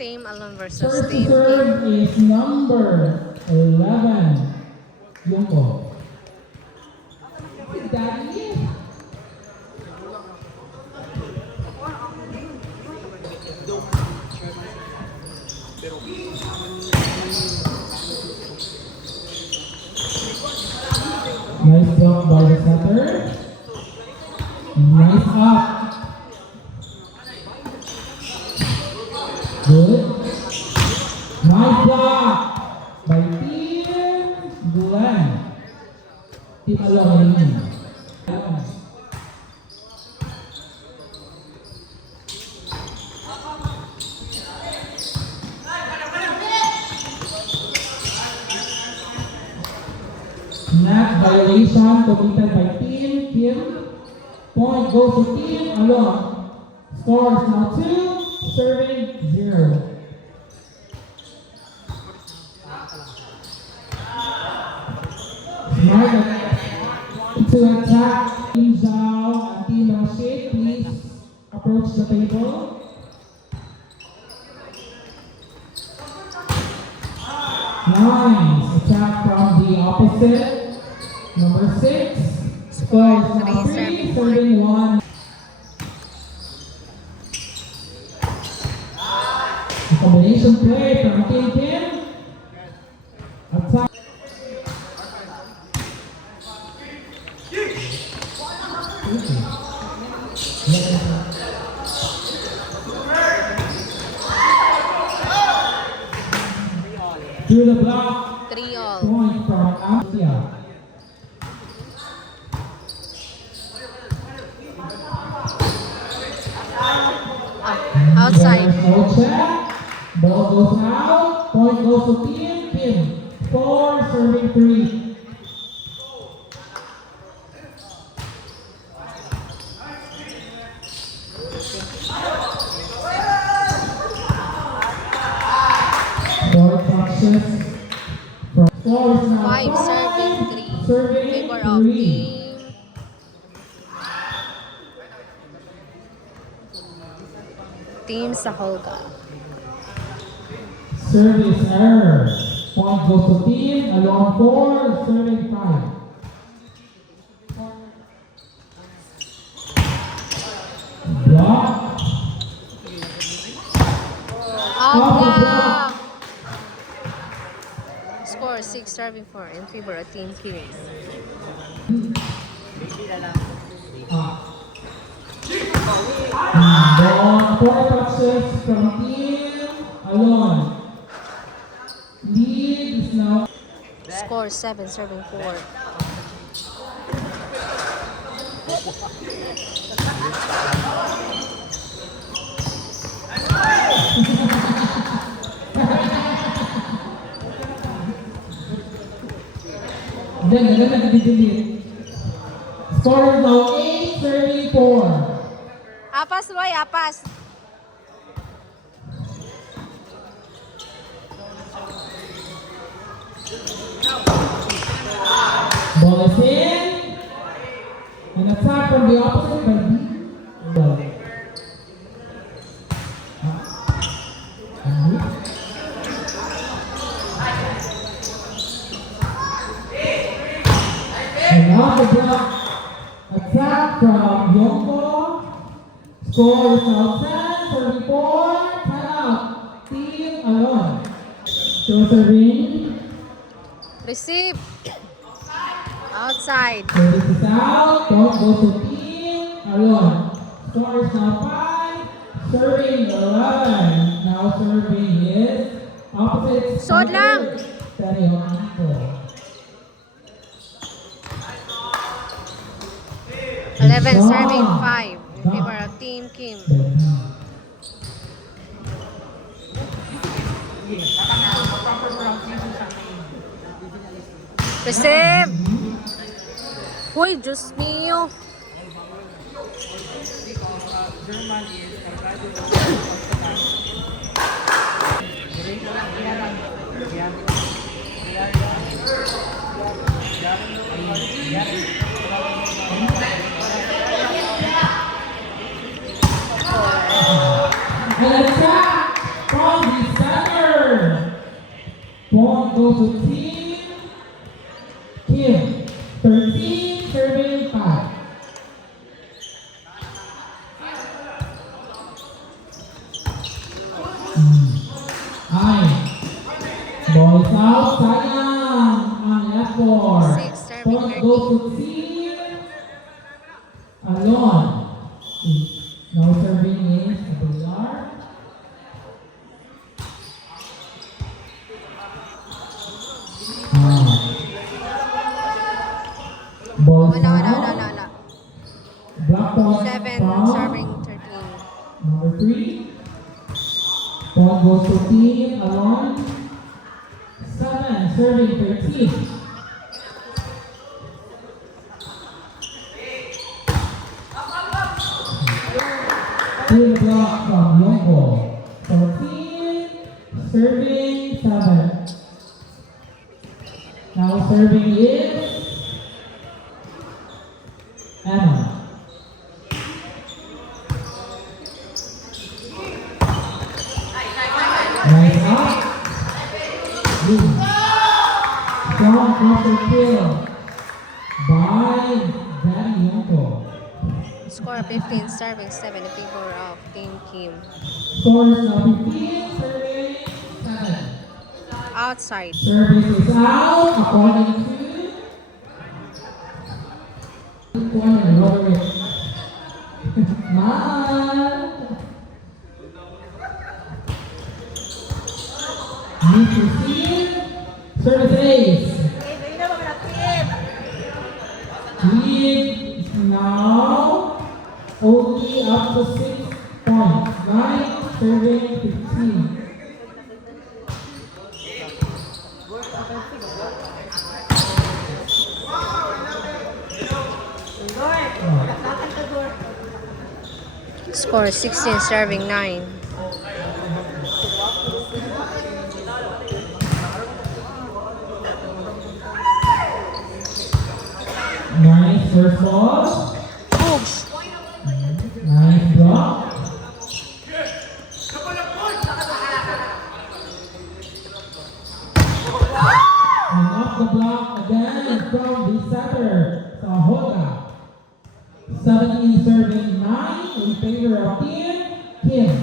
Team Alon versus First to Team serve Kim. is number 11, Yoko. Daddy. Nice block by the setter. Nice up. Good. Nice block by Team Glenn. Team Alon. Net violation committed by Team Kim. Point goes to Team Alon. Score is now 2, serving 0. Smart to attack Team Zhao and Team Rashid. Please approach the table. Nice attack from the opposite. Number 6. Score is now 3, serving 1. Combination play from Team Kim. Attack. Through the block. 3-all. Point from Asia. Outside. No check. Ball goes out. Point goes to Team Kim. 4, serving 3. Four touches. Score is now 5 serving 3. Serving Favor of 3. Team Saholga. Service error. Point goes to Team Alon. 4, serving 5. Block. Out block. Score 6 serving 4 in favor of Team Kim. Ball, 4 touches from Team Alon. Lead is now Score 7 serving 4. Then nagdidelete. Score is now 8, serving 4. Apas, Roy, apas. Ball is in. An attack from the opposite by B. And off the block. Attack from Yonko. Score is now 10, 34. 10 out. Team Alon. Still serving. Receive. Outside. This is out. Point goes to Team Alon. Score is now 5. Serving 11. Now serving is opposite. Sod lang. Stereotype. 11 serving 5 in favor of Team Kim. Receive. Uy, Diyos mio. An attack from Point goes to Team Kim. 13, serving 5. Ball is out, sayang ang effort. 6, serving Point goes to Team Alon. Now serving is Aguilar. Ball is Wala. out. Black point 7, from serving 13. number 3. Point goes to Team Alon. 7, serving 13. Clear block from Yongo. 14, serving 7. Now serving is Emma. Nice up. Boom. Strong crossing kill by Danny Yongo. Score 15, serving 7 in favor of Team Kim. Score is now 15, serving 7. Outside. Service is out according to corner, lower it. Man. Need to see. Service ace. Lead is now only up to 6 points. 9, serving 15. Score 16, serving 9. Nice first ball. Oops. Nice block. And off the block again from the setter, Sahoga. 17 serving 9 in favor of Team Kim.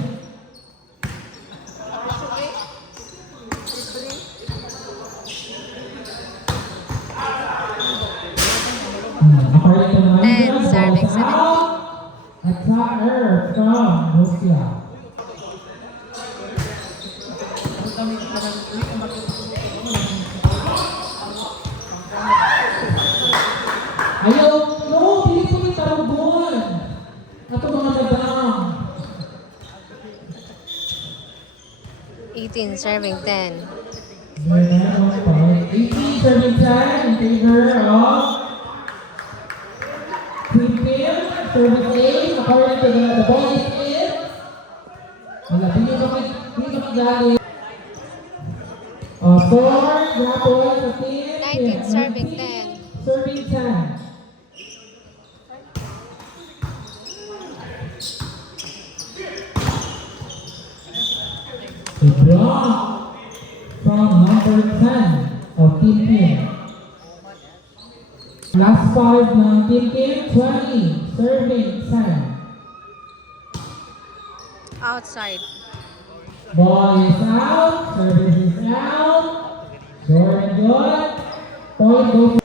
According to the 10, ball serving is out. Attacker from Russia. Ayaw, no, hindi ko may tarugon. Ato mga madam. 18, serving 10. 18 serving 10 in favor of Team Kim. Service 8, according to the ball is in. Wala, hindi ka magaling. Score, grapple sa team. 19, serving 10. Serving 10. A block from number 10 of Team Kim. Last 5 ng Team Kim, 20, serving 10. Outside. Ball is out, service is out, score and good, point goes.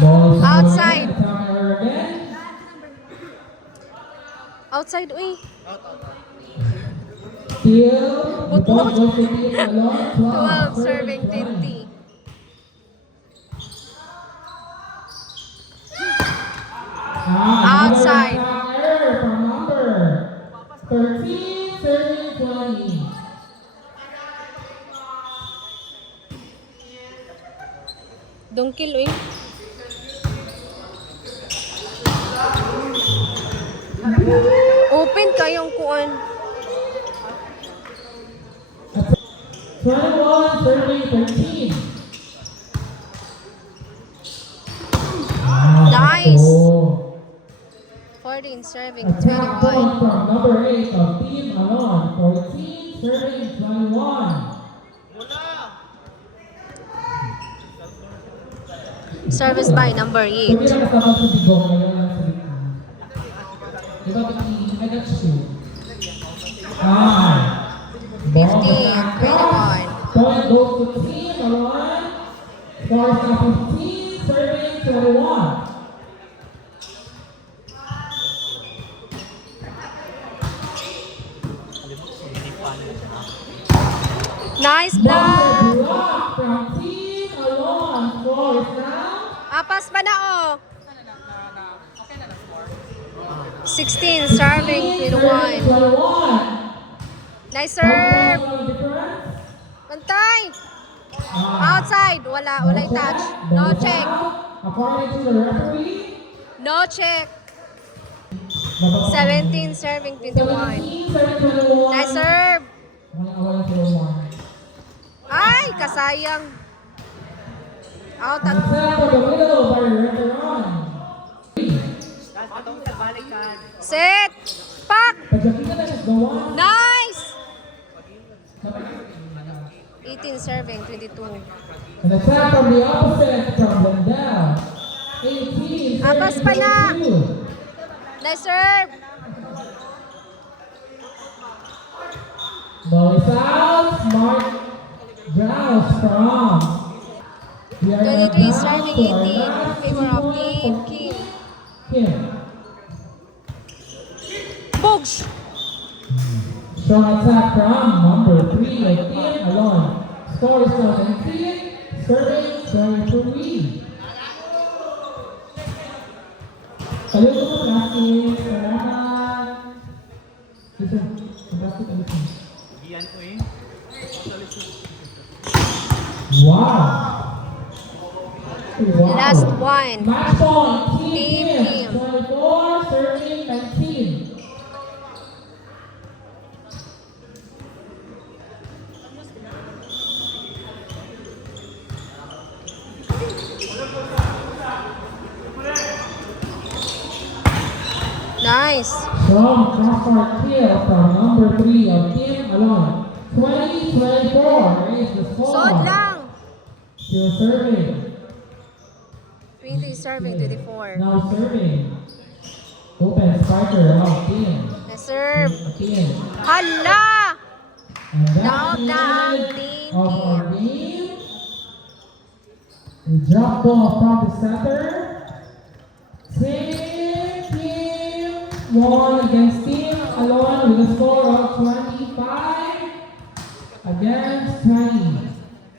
Ball is Outside. Attacker again. Outside, uy. Still, the ball goes to Team Alon, 12, serving 20. Outside. Attacker from number 13, serving 20. Dongkil, uy. Open kayong kuan. 21, serving 13. Nice. Oh. 14, 14 serving Attack 21. point from number 8 of Team Alon. 14 serving 21. Service by number Hindi 8. na kasama si Bigo. Ngayon lang sa likod. Diba, Vicky? I got you. Ah. 15, 21. Point goes to Team Alon. Scores now 15 serving 21. Nice Monster block! block from Team Alon. Scores now. Apas pa na oh. 16 serving 21. 21. Nice serve! Pantay! Outside! Walang touch. No check. According to the referee, No check. 17 serving 21. Nice serve! Ay! Kasayang. Out at set! Pak! Nice! 18 serving 22. An attack from the opposite from Wendell. 18 Apas pa na. 22. Nice serve! Ball is out. Mark Browse from. We are 23 down serving to our 18 in last favor of point Team for Kim. Kim. Bugs! Strong attack from number 3 of Team Alon. Score is now 19. Serving 23. Kayo ko po plastic. Salamat. Listen, plastic ulit. Wow. Wow. Last one. Match point. Team Team Kim. 24, serving 19. Nice! Strong crossbar kill from number 3 of Team Alon. 20-24 is the score. Sod lang! Still serving. 20 serving 24. Now serving. Open striker of Team. Nice serve! Team. Hala! And that's Down the na ang end Team of our Kim. game. A drop ball from the center. Team Kim won against Team Alon with a score of 25 against 20.